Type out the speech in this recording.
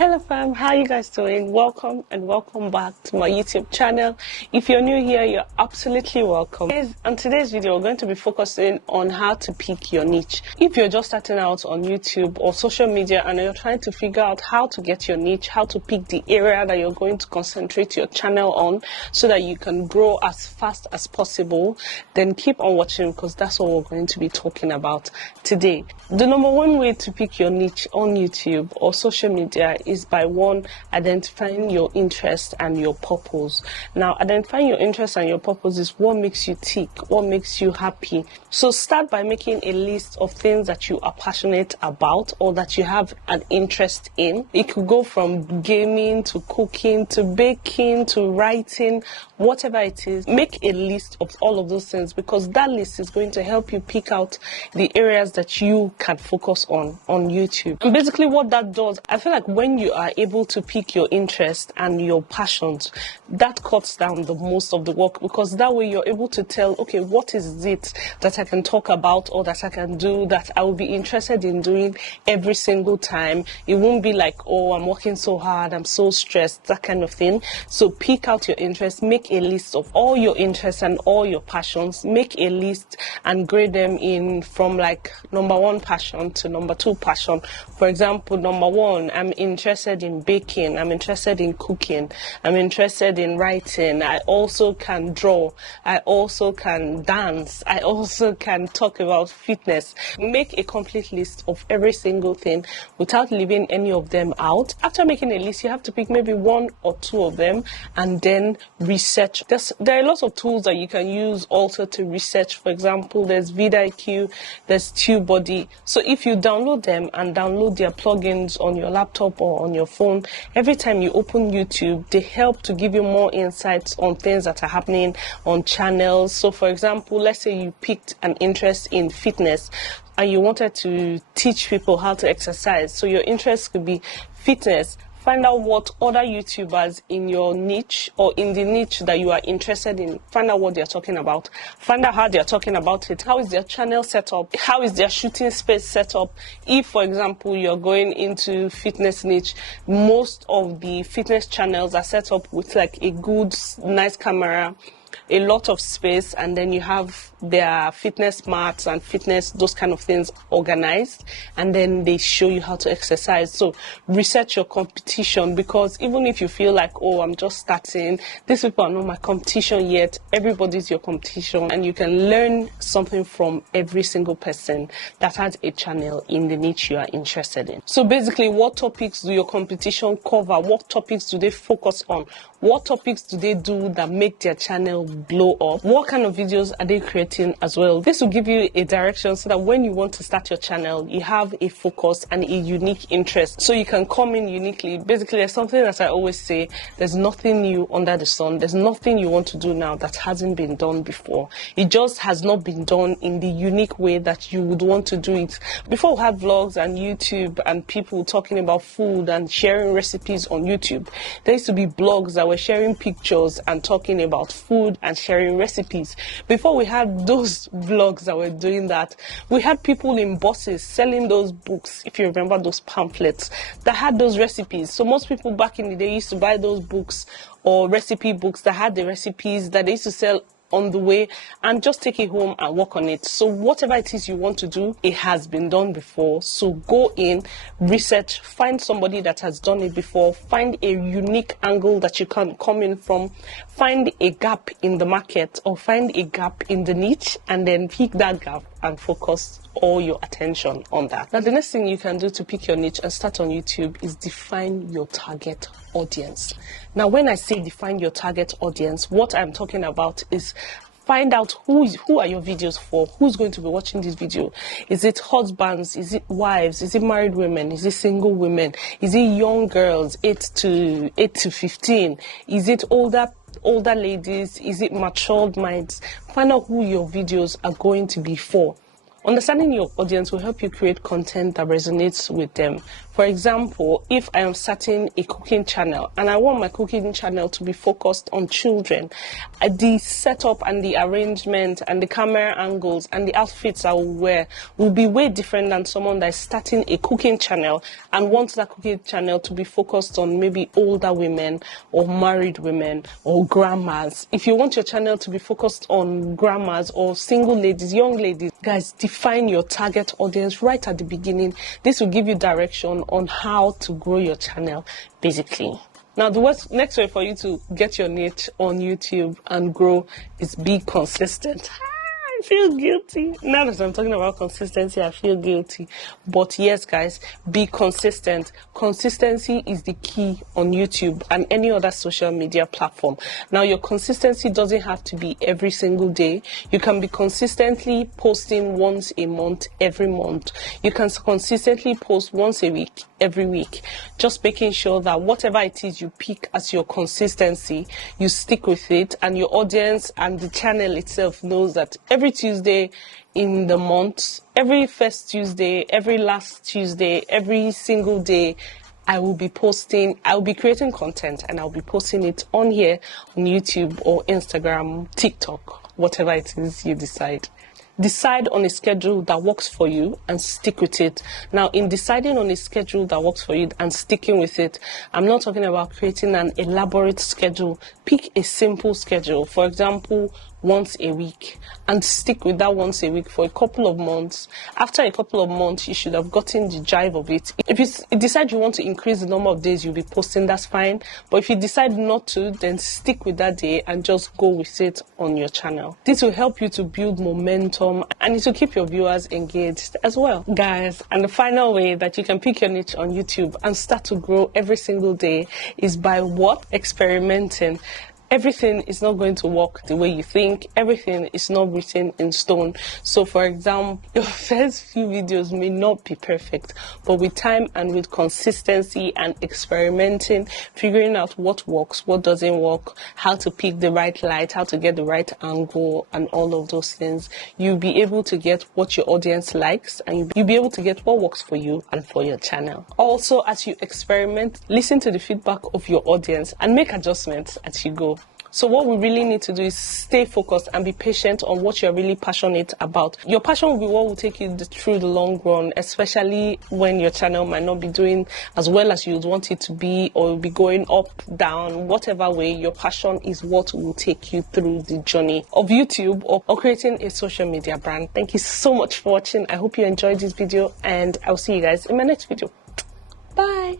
Hello fam, how are you guys doing? Welcome and welcome back to my YouTube channel. If you're new here, you're absolutely welcome. On today's video, we're going to be focusing on how to pick your niche. If you're just starting out on YouTube or social media and you're trying to figure out how to get your niche, how to pick the area that you're going to concentrate your channel on so that you can grow as fast as possible, then keep on watching because that's what we're going to be talking about today. The number one way to pick your niche on YouTube or social media is by one, identifying your interest and your purpose. Now, identifying your interest and your purpose is what makes you tick, what makes you happy. So start by making a list of things that you are passionate about or that you have an interest in. It could go from gaming to cooking to baking to writing, whatever it is. Make a list of all of those things because that list is going to help you pick out the areas that you can focus on YouTube. And basically what that does, I feel like when you are able to pick your interest and your passions, that cuts down the most of the work because that way you're able to tell, okay, what is it that I can talk about or that I can do that I will be interested in doing every single time. It won't be like, oh, I'm working so hard, I'm so stressed, that kind of thing. So pick out your interest, make a list of all your interests and all your passions, make a list and grade them in from like number one passion to number two passion. For example, number one, I'm interested in baking, I'm interested in cooking, I'm interested in writing, I also can draw, I also can dance, I also can talk about fitness. Make a complete list of every single thing without leaving any of them out. After making a list, you have to pick maybe one or two of them and then research. There are lots of tools that you can use also to research. For example, there's vidIQ, there's TubeBuddy. So if you download them and download their plugins on your laptop or on your phone, every time you open YouTube, they help to give you more insights on things that are happening on channels. So for example, let's say you picked an interest in fitness and you wanted to teach people how to exercise. So your interest could be fitness. Find out what other YouTubers in your niche or in the niche that you are interested in, find out what they're talking about. Find out how they're talking about it. How is their channel set up? How is their shooting space set up? If, for example, you're going into fitness niche, most of the fitness channels are set up with like a good, nice camera, a lot of space, and then you have their fitness mats and fitness, those kind of things organized, and then they show you how to exercise. So research your competition because even if you feel like, oh, I'm just starting, these people are not my competition yet, everybody's your competition, and you can learn something from every single person that has a channel in the niche you are interested in. So basically, what topics do your competition cover? What topics do they focus on? What topics do they do that make their channel blow up? What kind of videos are they creating as well? This will give you a direction so that when you want to start your channel, you have a focus and a unique interest. So you can come in uniquely. Basically, there's something that I always say, there's nothing new under the sun. There's nothing you want to do now that hasn't been done before. It just has not been done in the unique way that you would want to do it. Before we had vlogs and YouTube and people talking about food and sharing recipes on YouTube, there used to be blogs that were sharing pictures and talking about food and sharing recipes. Before we had those vlogs that were doing that, we had people in buses selling those books, if you remember those pamphlets that had those recipes. So most people back in the day used to buy those books or recipe books that had the recipes that they used to sell on the way and just take it home and work on it. So whatever it is you want to do, it has been done before. So go in, research, find somebody that has done it before, find a unique angle that you can come in from, find a gap in the market or find a gap in the niche, and then pick that gap and focus all your attention on that. Now, the next thing you can do to pick your niche and start on YouTube is define your target audience. Now, when I say define your target audience, what I'm talking about is find out who are your videos for, who's going to be watching this video. Is it husbands? Is it wives? Is it married women? Is it single women? Is it young girls, 8 to 15? Is it older ladies? Is it matured minds? Find out who your videos are going to be for. Understanding your audience will help you create content that resonates with them. For For example, if I am starting a cooking channel and I want my cooking channel to be focused on children, the setup and the arrangement and the camera angles and the outfits I will wear will be way different than someone that is starting a cooking channel and wants that cooking channel to be focused on maybe older women or married women or grandmas. If you want your channel to be focused on grandmas or single ladies, young ladies, guys, define your target audience right at the beginning. This will give you direction on how to grow your channel, basically. Now, the next way for you to get your niche on YouTube and grow is be consistent. I feel guilty. Now that I'm talking about consistency, I feel guilty. But yes, guys, be consistent. Consistency is the key on YouTube and any other social media platform. Now, your consistency doesn't have to be every single day. You can be consistently posting once a month, every month. You can consistently post once a week, every week. Just making sure that whatever it is you pick as your consistency, you stick with it, and your audience and the channel itself knows that every Tuesday in the month, every first Tuesday, every last Tuesday, every single day, I will be creating content and I'll be posting it on here on YouTube or Instagram, TikTok, whatever it is you decide. Decide on a schedule that works for you and stick with it. Now, in deciding on a schedule that works for you and sticking with it, I'm not talking about creating an elaborate schedule. Pick a simple schedule. For example, once a week, and stick with that once a week for a couple of months. After a couple of months, you should have gotten the drive of it. If you decide you want to increase the number of days you'll be posting, that's fine. But if you decide not to, then stick with that day and just go with it on your channel. This will help you to build momentum and it will keep your viewers engaged as well, guys. And the final way that you can pick your niche on YouTube and start to grow every single day is by what? Experimenting. Everything is not going to work the way you think. Everything is not written in stone. So, for example, your first few videos may not be perfect, but with time and with consistency and experimenting, figuring out what works, what doesn't work, how to pick the right light, how to get the right angle, and all of those things, you'll be able to get what your audience likes, and you'll be able to get what works for you and for your channel. Also, as you experiment, listen to the feedback of your audience and make adjustments as you go. So what we really need to do is stay focused and be patient on what you're really passionate about. Your passion will be what will take you through the long run, especially when your channel might not be doing as well as you'd want it to be, or be going up, down, whatever way. Your passion is what will take you through the journey of YouTube or creating a social media brand. Thank you so much for watching. I hope you enjoyed this video and I'll see you guys in my next video. Bye.